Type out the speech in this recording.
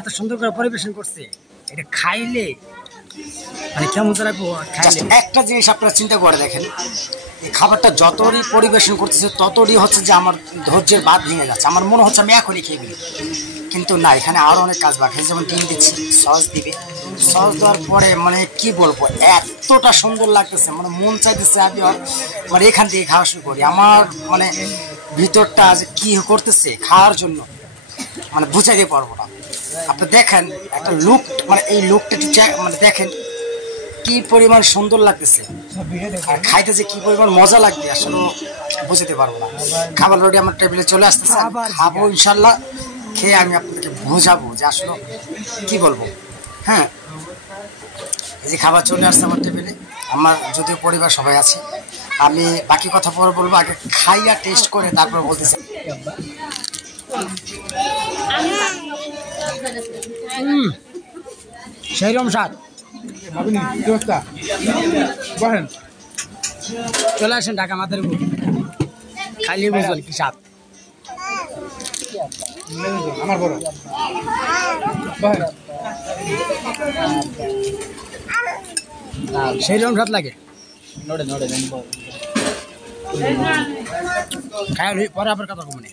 এত সুন্দর করে পরিবেশন করছে, এটা খাইলে মানে কেমন লাগবো খাইলে। একটা জিনিস আপনারা চিন্তা করে দেখেন, এই খাবারটা যতই পরিবেশন করতেছে ততই হচ্ছে যে আমার ধৈর্যের বাঁধ ভেঙে যাচ্ছে, আমার মনে হচ্ছে আমি এখনই খেয়ে ফেলি, কিন্তু না, এখানে আরও অনেক কাজ বাকি। যেমন ডিম দিচ্ছি, সস দিবে, সস দেওয়ার পরে মানে কি বলবো, এতটা সুন্দর লাগতেছে, মানে মন চাইতেছে আমি মানে এখান থেকে খাওয়া শুরু করি। আমার মানে ভিতরটা যে কি করতেছে খাওয়ার জন্য মানে বুঝাইতে পারবো না। আপনি দেখেন একটা লুক, মানে এই লুকটা একটু মানে দেখেন কি পরিমাণ সুন্দর লাগতেছে, আর খাইতে যে কি পরিমাণ মজা লাগবে আসলে বুঝতে পারবো না। খাবার রোডি আমার টেবিলে চলে আসতেছে, খাবো ইনশাল্লাহ, খেয়ে আমি আপনাদেরকে বোঝাবো যে আসলে কি বলবো। হ্যাঁ, এই যে খাবার চলে আসছে আমার টেবিলে, আমার যদিও পরিবার সবাই আছে, আমি বাকি কথা পরে বলবো, আগে খাইয়া টেস্ট করে তারপর বলতেছি। সেইরকম স্বাদ, চলে আসেন ঢাকা মাথার উপর, খাইলে বুঝবেন কি স্বাদ। আমার বড় সেইরকম স্বাদ লাগে, খাই পরে আবার কথা কমনে।